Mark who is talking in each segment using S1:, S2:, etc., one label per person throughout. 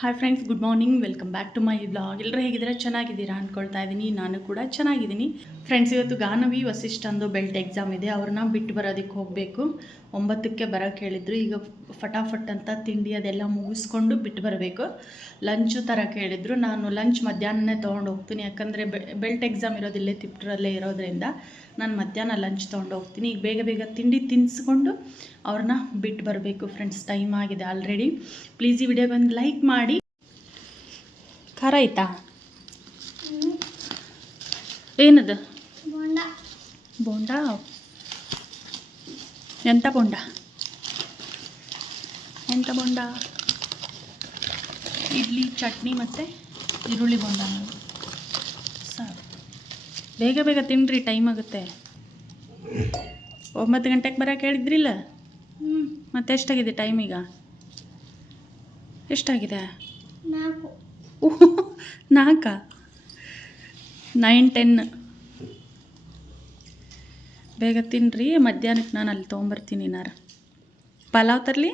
S1: Hi friends good morning welcome back to my blog ಎಲ್ಲರೂ ಹೇಗಿದ್ದೀರಾ? ಚೆನ್ನಾಗಿದ್ದೀರಾ ಅಂದ್ಕೊಳ್ತಾ ಇದ್ದೀನಿ. ನಾನು ಕೂಡ ಚೆನ್ನಾಗಿದ್ದೀನಿ. ಫ್ರೆಂಡ್ಸ್ ಇವತ್ತು ಗಾನವಿ ವಸಿಷ್ಠಂದು ಬೆಲ್ಟ್ ಎಕ್ಸಾಮ್ ಇದೆ. ಅವ್ರನ್ನ ಬಿಟ್ಟು ಬರೋದಕ್ಕೆ ಹೋಗಬೇಕು. ಒಂಬತ್ತಕ್ಕೆ ಬರೋಕ್ಕೆ ಹೇಳಿದ್ರು. ಈಗ ಫಟಾಫಟ್ ಅಂತ ತಿಂಡಿ ಅದೆಲ್ಲ ಮುಗಿಸ್ಕೊಂಡು ಬಿಟ್ಟು ಬರಬೇಕು. ಲಂಚು ಥರ ಕೇಳಿದ್ರು. ನಾನು ಲಂಚ್ ಮಧ್ಯಾಹ್ನನೇ ತೊಗೊಂಡು ಹೋಗ್ತೀನಿ. ಯಾಕಂದರೆ ಬೆಲ್ಟ್ ಎಕ್ಸಾಮ್ ಇರೋದಿಲ್ಲೇ ತಿಪ್ಟ್ರಲ್ಲೇ ಇರೋದ್ರಿಂದ. ನಾನು ಮಧ್ಯಾಹ್ನ ಲಂಚ್ ತೊಗೊಂಡು ಹೋಗ್ತೀನಿ. ಈಗ ಬೇಗ ಬೇಗ ತಿಂಡಿ ತಿನ್ನಿಸ್ಕೊಂಡು ಅವ್ರನ್ನ ಬಿಟ್ಟು ಬರಬೇಕು ಫ್ರೆಂಡ್ಸ್ ಟೈಮ್ ಆಗಿದೆ ಆಲ್ರೆಡಿ ಪ್ಲೀಸ್ ಈ ವಿಡಿಯೋಗೆ ಒಂದು ಲೈಕ್ ಮಾಡಿ. ಖಾರ ಆಯ್ತಾ? ಏನದು?
S2: ಬೋಂಡ.
S1: ಬೋಂಡ? ಎಂತ ಬೋಂಡ? ಎಂತ ಬೋಂಡ? ಇಡ್ಲಿ ಚಟ್ನಿ ಮತ್ತು ಈರುಳ್ಳಿ ಬೋಂಡ. ಬೇಗ ಬೇಗ ತಿನ್ನಿರಿ ಟೈಮ್ ಆಗುತ್ತೆ. ಒಂಬತ್ತು ಗಂಟೆಗೆ ಬರೋಕೆ ಹೇಳಿದ್ರಿಲ್ಲ?
S2: ಹ್ಞೂ
S1: ಮತ್ತೆ ಎಷ್ಟಾಗಿದೆ ಟೈಮ್ ಈಗ? ಎಷ್ಟಾಗಿದೆ?
S2: ನಾಲ್ಕ.
S1: ಓಹ್ ನಾಲ್ಕಾ? ನೈನ್ ಟೆನ್ ಬೇಗ ತಿನ್ನಿರಿ ಮಧ್ಯಾಹ್ನಕ್ಕೆ ನಾನು ಅಲ್ಲಿ ತೊಗೊಂಬರ್ತೀನಿ ನಾರ ಪಲಾವ್ ತರಲಿ?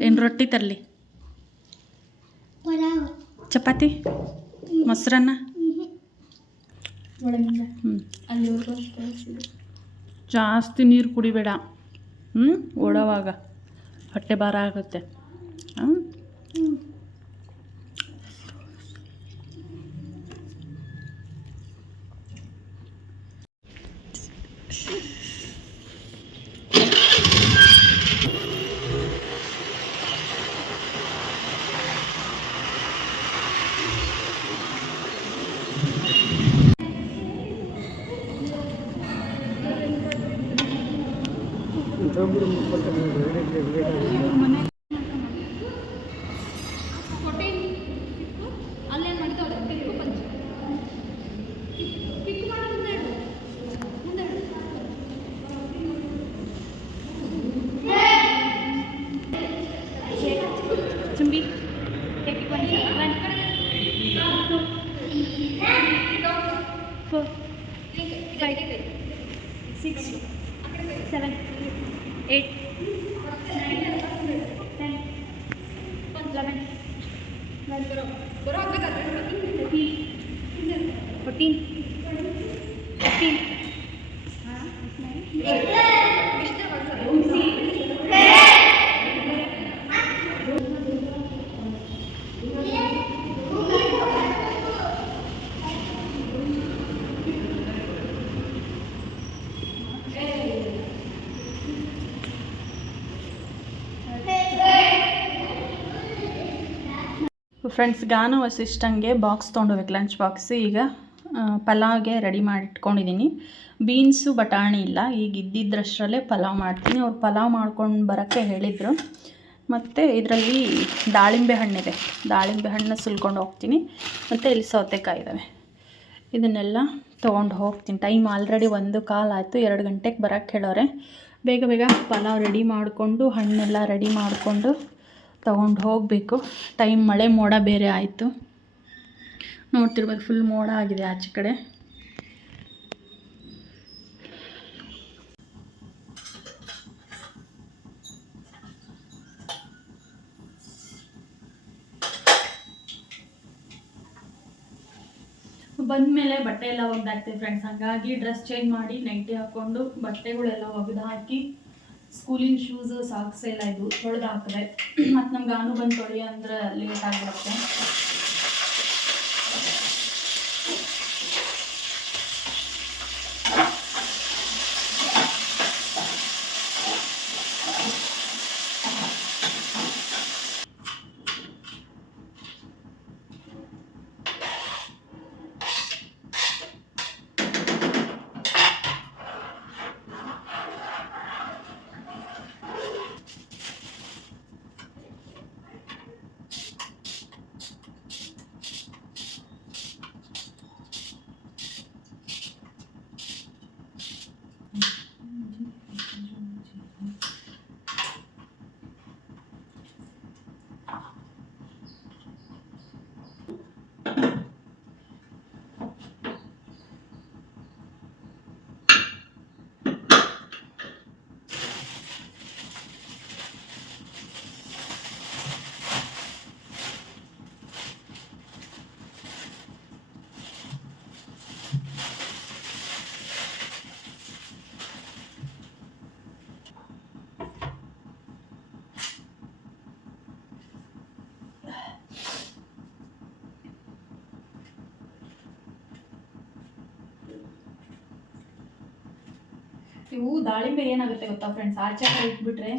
S1: ಏನು ರೊಟ್ಟಿ ತರಲಿ? ಚಪಾತಿ? ಮೊಸರನ್ನ?
S2: ಒಳಗಿಂದ.
S1: ಹ್ಞೂ
S2: ಅಲ್ಲಿವರೆಗೂ
S1: ಜಾಸ್ತಿ ನೀರು ಕುಡಿಬೇಡ. ಹ್ಞೂ ಓಡೋವಾಗ. ಹೊಟ್ಟೆ ಭಾರ ಆಗುತ್ತೆ.
S2: ಹ್ಞೂ Чого будемо потрібно?
S1: ಫ್ರೆಂಡ್ಸ್ ಗಾನು ವಸಿಷ್ಠಂಗೆ ಬಾಕ್ಸ್ ತೊಗೊಂಡೋಗ್ಬೇಕು ಲಂಚ್ ಬಾಕ್ಸ್ ಈಗ ಆ, ಪಲಾವ್ಗೆ ರೆಡಿ ಮಾಡಿಟ್ಕೊಂಡಿದ್ದೀನಿ ಬೀನ್ಸು ಬಟಾಣಿ ಇಲ್ಲ. ಈಗ ಇದ್ದಿದ್ದರಷ್ಟರಲ್ಲೇ ಪಲಾವ್ ಮಾಡ್ತೀನಿ. ಅವ್ರು ಪಲಾವ್ ಮಾಡ್ಕೊಂಡು ಬರೋಕ್ಕೆ ಹೇಳಿದರು. ಮತ್ತು ಇದರಲ್ಲಿ ದಾಳಿಂಬೆ ಹಣ್ಣಿದೆ. ದಾಳಿಂಬೆ ಹಣ್ಣು ಸುಲ್ಕೊಂಡು ಹೋಗ್ತೀನಿ. ಮತ್ತು ಇಲ್ಲಿ ಸೌತೆಕಾಯಿ ಇದ್ದಾವೆ ಇದನ್ನೆಲ್ಲ ತೊಗೊಂಡು ಹೋಗ್ತೀನಿ. ಟೈಮ್ ಆಲ್ರೆಡಿ ಒಂದು ಕಾಲ್ ಆಯಿತು. ಎರಡು ಗಂಟೆಗೆ ಬರೋಕ್ಕೆ ಹೇಳೋರೆ. ಬೇಗ ಬೇಗ ಪಲಾವ್ ರೆಡಿ ಮಾಡಿಕೊಂಡು, ಹಣ್ಣೆಲ್ಲ ರೆಡಿ ಮಾಡಿಕೊಂಡು ತೊಗೊಂಡು ಹೋಗಬೇಕು. ಟೈಮ್ ಮಳೆ ಮೋಡ ಬೇರೆ ಆಯಿತು. ನೋಡ್ತಿರ್ಬೋದು ಫುಲ್ ಮೋಡ ಆಗಿದೆ ಆಚೆ ಕಡೆ. ಬಂದಮೇಲೆ ಬಟ್ಟೆ ಎಲ್ಲ ಒಗ್ದಾಕ್ತೀವಿ ಫ್ರೆಂಡ್ಸ್ ಹಾಗಾಗಿ ಡ್ರೆಸ್ ಚೇಂಜ್ ಮಾಡಿ ನೈಟಿ ಹಾಕ್ಕೊಂಡು ಬಟ್ಟೆಗಳೆಲ್ಲ ಒಗೆದು ಹಾಕಿ ಸ್ಕೂಲಿನ ಶೂಸ್ ಸಾಕ್ಸ್ ಎಲ್ಲ ಇದು ತೊಳೆದು ಹಾಕಿದೆ. ಮತ್ತು ನಮ್ಗೆ ಆನು ಬಂದು ತೊಳಿ ಅಂದ್ರೆ ಲೇಟ್ ಆಗಿರುತ್ತೆ ಇವು ದಾಳಿಂಬೆ ಏನಾಗುತ್ತೆ ಗೊತ್ತಾ ಫ್ರೆಂಡ್ಸ್ ಆಚೆ ಕಡೆ ಇಟ್ಬಿಟ್ರೆ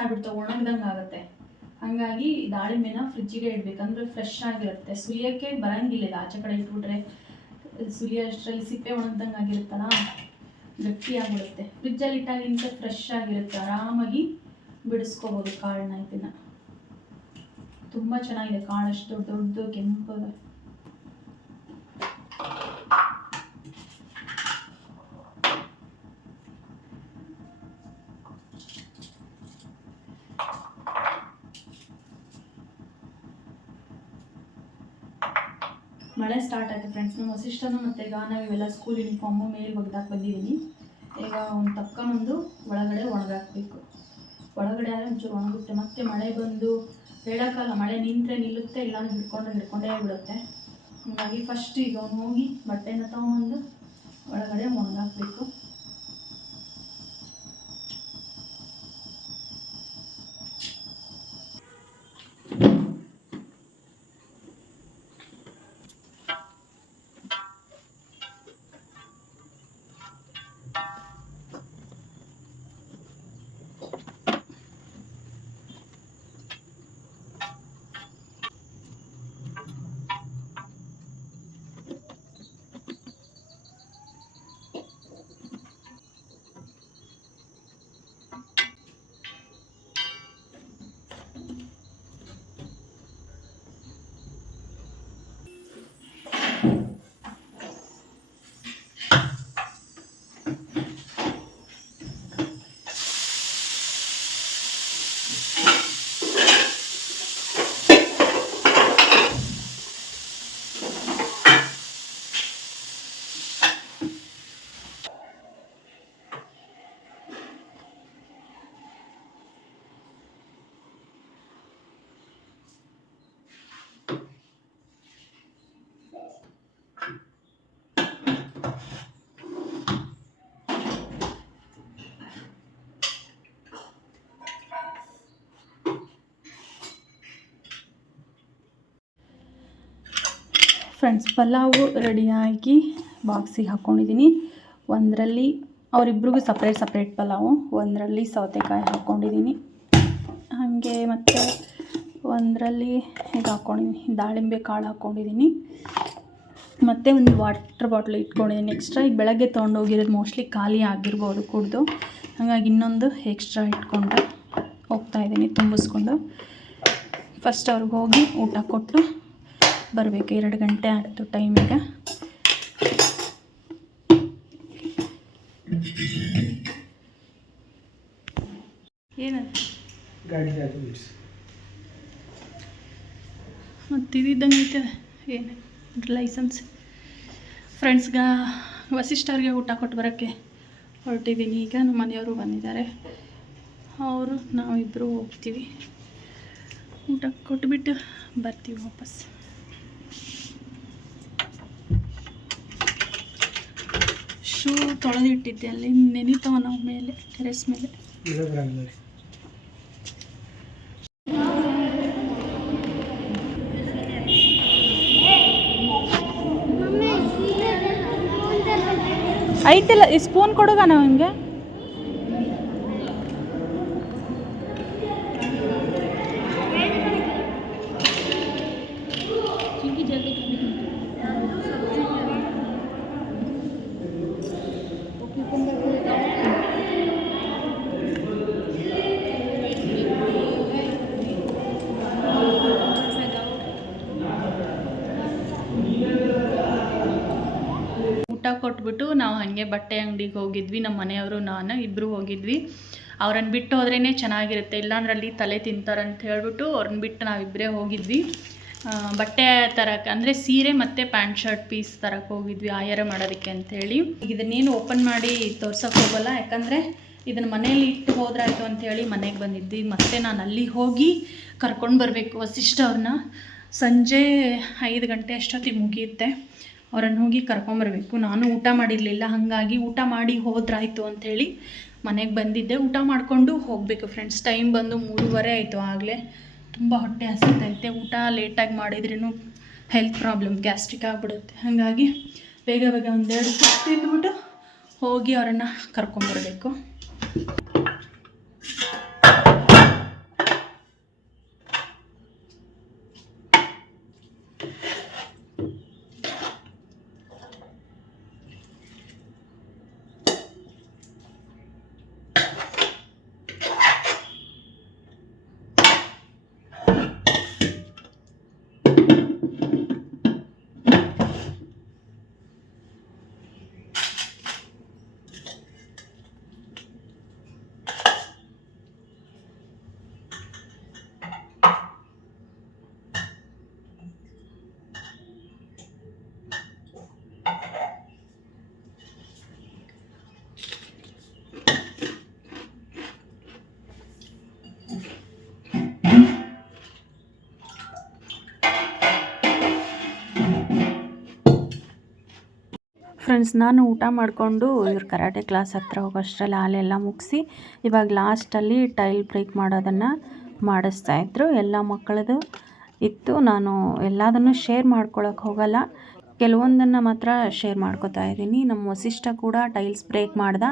S1: ಆಗ್ಬಿಡ್ತಾವೆ, ಒಣಗ್ದಂಗೆ ಆಗುತ್ತೆ. ಹಾಗಾಗಿ ದಾಳಿಂಬೆನ ಫ್ರಿಜ್ಜಿಗೆ ಇಡಬೇಕಂದ್ರೆ ಫ್ರೆಶ್ ಆಗಿರುತ್ತೆ. ಸುಲಿಯೋಕ್ಕೆ ಬರಂಗಿಲ್ಲ ಇದು ಆಚೆ ಕಡೆ ಇಟ್ಬಿಟ್ರೆ. ಸುಲಿಯೋ ಅಷ್ಟರಲ್ಲಿ ಸಿಪ್ಪೆ ಒಣಗ್ದಂಗೆ ಆಗಿರುತ್ತಲ್ಲ ಗಟ್ಟಿ ಆಗಿಬಿಡುತ್ತೆ ಫ್ರಿಜ್ಜಲ್ಲಿ ಇಟ್ಟಾಗಿಂತ ಫ್ರೆಶ್ ಆಗಿರುತ್ತೆ. ಆರಾಮಾಗಿ ಬಿಡಿಸ್ಕೋಬೋದು ಕಾಳನ್ನ ಇದನ್ನು. ತುಂಬ ಚೆನ್ನಾಗಿದೆ ಕಾಳಷ್ಟು ದೊಡ್ಡ ದೊಡ್ಡ ಕೆಂಪದ. ಮಳೆ ಸ್ಟಾರ್ಟ್ ಆಯಿತು ಫ್ರೆಂಡ್ಸ್ ನಮ್ಮ ವಸಿಷ್ಠನು ಮತ್ತು ನಾವು ಇವೆಲ್ಲ ಸ್ಕೂಲ್ ಯೂನಿಫಾರ್ಮು ಮೇಲೆ ಒಗ್ದಾಕ್ ಬಂದಿದ್ದೀನಿ ಈಗ ಒಂದು ತಕ್ಕೊಂಬಂದು ಒಳಗಡೆ ಒಣಗಾಕ್ಬೇಕು. ಒಳಗಡೆ ಆದರೆ ಒಂಚೂರು ಒಣಗುತ್ತೆ. ಮತ್ತೆ ಮಳೆ ಬಂದು ಹೇಳೋಕ್ಕಲ್ಲ ಮಳೆ ನಿಂತರೆ ನಿಲ್ಲುತ್ತೆ ಇಲ್ಲ ಹಿಡ್ಕೊಂಡ್ರೆ ಹಿಡ್ಕೊಂಡೇ ಬಿಡುತ್ತೆ. ಹಾಗಾಗಿ ಫಸ್ಟ್ ಈಗ ಹೋಗಿ ಬಟ್ಟೆನ ತೊಗೊಂಬಂದು ಒಳಗಡೆ ಒಣಗಾಕ್ಬೇಕು. ಫ್ರೆಂಡ್ಸ್, ಪಲಾವು ರೆಡಿಯಾಗಿ ಬಾಕ್ಸಿಗೆ ಹಾಕ್ಕೊಂಡಿದ್ದೀನಿ ಒಂದರಲ್ಲಿ ಅವರಿಬ್ರಿಗೂ ಸಪ್ರೇಟ್ ಸಪ್ರೇಟ್ ಪಲಾವು, ಒಂದರಲ್ಲಿ ಸೌತೆಕಾಯಿ ಹಾಕ್ಕೊಂಡಿದ್ದೀನಿ ಹಾಗೆ ಮತ್ತು ಒಂದರಲ್ಲಿ ಇದು ಹಾಕ್ಕೊಂಡಿದ್ದೀನಿ ದಾಳಿಂಬೆ ಕಾಳು ಹಾಕ್ಕೊಂಡಿದ್ದೀನಿ ಮತ್ತು ಒಂದು ವಾಟರ್ ಬಾಟ್ಲ್ ಇಟ್ಕೊಂಡಿದ್ದೀನಿ ಎಕ್ಸ್ಟ್ರಾ ಈಗ ಬೆಳಗ್ಗೆ ತೊಗೊಂಡೋಗಿರೋದು ಮೋಸ್ಟ್ಲಿ ಖಾಲಿ ಆಗಿರ್ಬೋದು ಕುಡಿದು. ಹಾಗಾಗಿ ಇನ್ನೊಂದು ಎಕ್ಸ್ಟ್ರಾ ಇಟ್ಕೊಂಡು ಹೋಗ್ತಾ ಇದ್ದೀನಿ, ತುಂಬಿಸ್ಕೊಂಡು. ಫಸ್ಟ್ ಅವ್ರಿಗೆ ಹೋಗಿ ಊಟ ಕೊಟ್ಟು ಬರಬೇಕು ಎರಡು ಗಂಟೆ ಆಯಿತು ಟೈಮಿಗೆ. ಏನದು? ಮತ್ತು ಇದಿದ್ದಂಗೆ ಏನು ಲೈಸೆನ್ಸ್ ಫ್ರೆಂಡ್ಸ್ಗೆ ವಸಿಷ್ಠರಿಗೆ ಊಟ ಕೊಟ್ಟು ಬರೋಕ್ಕೆ ಹೊರಟಿದ್ದೀನಿ. ಈಗ ನಮ್ಮ ಮನೆಯವರು ಬಂದಿದ್ದಾರೆ. ಅವರು ನಾವಿಬ್ಬರು ಹೋಗ್ತೀವಿ. ಊಟ ಕೊಟ್ಬಿಟ್ಟು ಬರ್ತೀವಿ ವಾಪಸ್. ಶೂ ತೊಳೆದಿಟ್ಟಿದ್ದೆ ಅಲ್ಲಿ ನೆನಿತಾವ ನಾವು ಮೇಲೆ ಟೆರೆಸ್ ಮೇಲೆ. ಐತಿಲ್ಲ ಈ ಸ್ಪೂನ್ ಕೊಡುಗ ನಾವು ಹಿಂಗೆ ಕೊಟ್ಬಿಟ್ಟು ನಾವು ಹಾಗೆ ಬಟ್ಟೆ ಅಂಗಡಿಗೆ ಹೋಗಿದ್ವಿ, ನಮ್ಮ ಮನೆಯವರು, ನಾನು ಇಬ್ಬರು ಹೋಗಿದ್ವಿ. ಅವ್ರನ್ನ ಬಿಟ್ಟು ಹೋದ್ರೇ ಚೆನ್ನಾಗಿರುತ್ತೆ ಇಲ್ಲಾಂದ್ರೆ ಅಲ್ಲಿ ತಲೆ ತಿಂತಾರಂತ ಹೇಳ್ಬಿಟ್ಟು ಅವ್ರನ್ನ ಬಿಟ್ಟು ನಾವಿಬ್ಬರೇ ಹೋಗಿದ್ವಿ. ಬಟ್ಟೆ ತರಕ್ಕೆ ಅಂದರೆ ಸೀರೆ ಮತ್ತು ಪ್ಯಾಂಟ್, ಶರ್ಟ್ ಪೀಸ್ ತರಕ್ಕೆ ಹೋಗಿದ್ವಿ, ಆಯರ ಮಾಡೋದಕ್ಕೆ ಅಂಥೇಳಿ ಇದನ್ನೇನು ಓಪನ್ ಮಾಡಿ ತೋರ್ಸೋಕೆ ಹೋಗಲ್ಲ, ಯಾಕಂದರೆ ಇದನ್ನು ಮನೇಲಿ ಇಟ್ಟು ಹೋದ್ರಾಯ್ತು ಅಂಥೇಳಿ ಮನೆಗೆ ಬಂದಿದ್ವಿ. ಮತ್ತೆ ನಾನು ಅಲ್ಲಿ ಹೋಗಿ ಕರ್ಕೊಂಡು ಬರಬೇಕು, ವಸಿಷ್ಠ ಅವ್ರನ್ನ. ಸಂಜೆ ಐದು ಗಂಟೆ ಅಷ್ಟೊತ್ತಿಗೆ ಮುಗಿಯುತ್ತೆ. ಅವ್ರನ್ನ ಹೋಗಿ ಕರ್ಕೊಂಬರ್ಬೇಕು. ನಾನು ಊಟ ಮಾಡಿರಲಿಲ್ಲ, ಹಾಗಾಗಿ ಊಟ ಮಾಡಿ ಹೋದ್ರಾಯ್ತು ಅಂಥೇಳಿ ಮನೆಗೆ ಬಂದಿದ್ದೆ. ಊಟ ಮಾಡಿಕೊಂಡು ಹೋಗಬೇಕು ಫ್ರೆಂಡ್ಸ್ ಟೈಮ್ ಬಂದು ಮೂರುವರೆ ಆಯಿತು. ಆಗಲೇ ತುಂಬ ಹೊಟ್ಟೆ ಹಸಿತೈತೆ. ಊಟ ಲೇಟಾಗಿ ಮಾಡಿದ್ರೂ ಹೆಲ್ತ್ ಪ್ರಾಬ್ಲಮ್ ಗ್ಯಾಸ್ಟ್ರಿಕ್ ಆಗಿಬಿಡುತ್ತೆ. ಹಾಗಾಗಿ ಬೇಗ ಬೇಗ ಒಂದೆರಡು ತಿಂದ್ಬಿಟ್ಟು ಹೋಗಿ ಅವರನ್ನು ಕರ್ಕೊಂಬರಬೇಕು. ಫ್ರೆಂಡ್ಸ್ ನಾನು ಊಟ ಮಾಡಿಕೊಂಡು ಇವ್ರ ಕರಾಟೆ ಕ್ಲಾಸ್ ಹತ್ರ ಹೋಗೋಷ್ಟರಲ್ಲಿ ಹಾಲೆಲ್ಲ ಮುಗಿಸಿ ಇವಾಗ ಲಾಸ್ಟಲ್ಲಿ ಟೈಲ್ ಬ್ರೇಕ್ ಮಾಡೋದನ್ನು ಮಾಡಿಸ್ತಾ ಇದ್ರು. ಎಲ್ಲ ಮಕ್ಕಳದು ಇತ್ತು. ನಾನು ಎಲ್ಲದನ್ನು ಶೇರ್ ಮಾಡ್ಕೊಳಕ್ಕೆ ಹೋಗಲ್ಲ. ಕೆಲವೊಂದನ್ನು ಮಾತ್ರ ಶೇರ್ ಮಾಡ್ಕೊತಾ ಇದ್ದೀನಿ. ನಮ್ಮ ವಸಿಷ್ಠ ಕೂಡ ಟೈಲ್ಸ್ ಬ್ರೇಕ್ ಮಾಡ್ದ.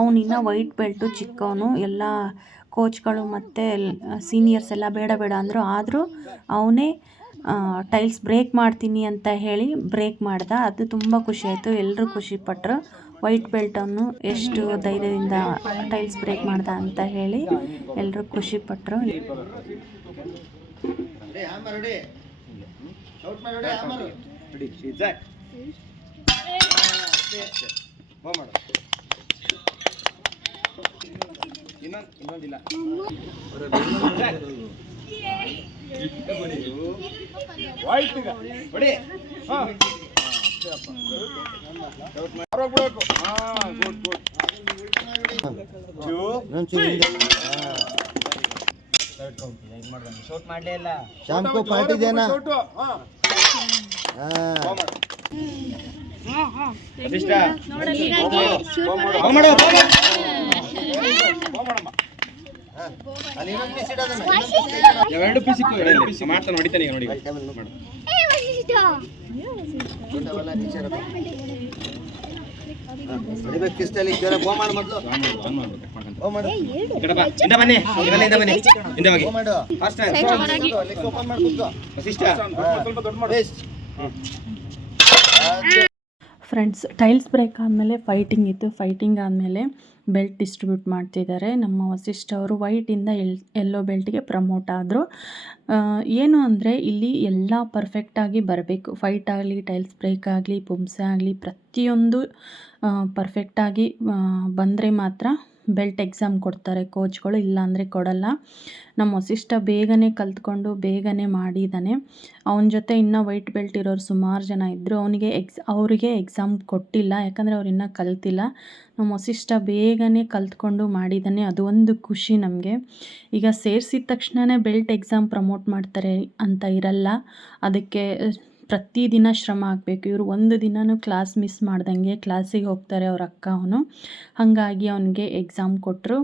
S1: ಅವನಿನ್ನ ವೈಟ್ ಬೆಲ್ಟು ಚಿಕ್ಕವನು. ಎಲ್ಲ ಕೋಚ್ಗಳು ಮತ್ತು ಸೀನಿಯರ್ಸ್ ಎಲ್ಲ ಬೇಡ ಬೇಡ ಅಂದರು. ಆದರೂ ಅವನೇ ಟೈಲ್ಸ್ ಬ್ರೇಕ್ ಮಾಡ್ತೀನಿ ಅಂತ ಹೇಳಿ ಬ್ರೇಕ್ ಮಾಡ್ದ. ಅದು ತುಂಬ ಖುಷಿ ಆಯಿತು. ಎಲ್ಲರೂ ಖುಷಿಪಟ್ಟರು ವೈಟ್ ಬೆಲ್ಟನ್ನು ಎಷ್ಟು ಧೈರ್ಯದಿಂದ ಟೈಲ್ಸ್ ಬ್ರೇಕ್ ಮಾಡ್ದ ಅಂತ ಹೇಳಿ ಎಲ್ಲರೂ ಖುಷಿಪಟ್ಟರು
S3: ಇನ್ನೊಂದಿಲ್ಲ. ಹೊಡಿ ಹಾ ಹೊರಗ್ಬಿಡ್ಬೇಕು ಹಾ ಗುಡ್ ಗುಡ್
S4: ಶೂಟ್ ಮಾಡಲೇ ಇಲ್ಲ
S3: ಶಾಂಪು ಪಾರ್ಟಿ ದೇನ
S4: ಎರಡು ಪೀಸ್ ಮಾಡ್ತಾನೆ ಹೊಡಿತಾನೆ ಈಗ ನೋಡಿ ಬನ್ನಿ
S1: ಫ್ರೆಂಡ್ಸ್ ಟೈಲ್ಸ್ ಬ್ರೇಕ್ ಆದಮೇಲೆ ಫೈಟಿಂಗ್ ಇತ್ತು. ಫೈಟಿಂಗ್ ಆದಮೇಲೆ ಬೆಲ್ಟ್ ಡಿಸ್ಟ್ರಿಬ್ಯೂಟ್ ಮಾಡ್ತಿದ್ದಾರೆ. ನಮ್ಮ ವಸಿಷ್ಠ ಅವರು ವೈಟಿಂದ ಎಲ್ ಎಲ್ಲೋ ಬೆಲ್ಟ್ಗೆ ಪ್ರಮೋಟ್ ಆದರು. ಏನು ಅಂದರೆ ಇಲ್ಲಿ ಎಲ್ಲ ಪರ್ಫೆಕ್ಟಾಗಿ ಬರಬೇಕು. ಫೈಟ್ ಆಗಲಿ ಟೈಲ್ಸ್ ಬ್ರೇಕ್ ಆಗಲಿ, ಪುಂಸೆ ಆಗಲಿ, ಪ್ರತಿಯೊಂದು ಪರ್ಫೆಕ್ಟಾಗಿ ಬಂದರೆ ಮಾತ್ರ ಬೆಲ್ಟ್ ಎಕ್ಸಾಮ್ ಕೊಡ್ತಾರೆ, ಕೋಚ್ಗಳು ಇಲ್ಲಾಂದರೆ ಕೊಡಲ್ಲ. ನಮ್ಮ ವಸಿಷ್ಠ ಬೇಗನೆ ಕಲ್ತ್ಕೊಂಡು ಬೇಗನೆ ಮಾಡಿದ್ದಾನೆ ಅವನ ಜೊತೆ ಇನ್ನೂ ವೈಟ್ ಬೆಲ್ಟ್ ಇರೋರು ಸುಮಾರು ಜನ ಇದ್ದರು ಅವನಿಗೆ ಎಕ್ಸ್, ಅವರಿಗೆ ಎಕ್ಸಾಮ್ ಕೊಟ್ಟಿಲ್ಲ, ಯಾಕಂದರೆ ಅವ್ರು ಇನ್ನೂ ಕಲ್ತಿಲ್ಲ. ನಮ್ಮ ವಸಿಷ್ಠ ಬೇಗನೆ ಕಲ್ತ್ಕೊಂಡು ಮಾಡಿದ್ದಾನೆ ಅದು ಒಂದು ಖುಷಿ ನಮಗೆ. ಈಗ ಸೇರಿಸಿದ ತಕ್ಷಣವೇ ಬೆಲ್ಟ್ ಎಕ್ಸಾಮ್ ಪ್ರಮೋಟ್ ಮಾಡ್ತಾರೆ ಅಂತ ಇರಲ್ಲ. ಅದಕ್ಕೆ ಪ್ರತಿದಿನ ಶ್ರಮ ಆಗಬೇಕು. ಇವರು ಒಂದು ದಿನವೂ ಕ್ಲಾಸ್ ಮಿಸ್ ಮಾಡ್ದಂಗೆ ಕ್ಲಾಸಿಗೆ ಹೋಗ್ತಾರೆ ಅವ್ರ ಅಕ್ಕ ಅವನು. ಹಾಗಾಗಿ ಅವನಿಗೆ ಎಕ್ಸಾಮ್ ಕೊಟ್ಟರು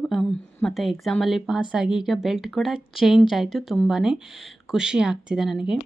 S1: ಮತ್ತು ಎಕ್ಸಾಮಲ್ಲಿ ಪಾಸಾಗಿ ಈಗ ಬೆಲ್ಟ್ ಕೂಡ ಚೇಂಜ್ ಆಯಿತು ತುಂಬಾ ಖುಷಿ ಆಗ್ತಿದೆ ನನಗೆ.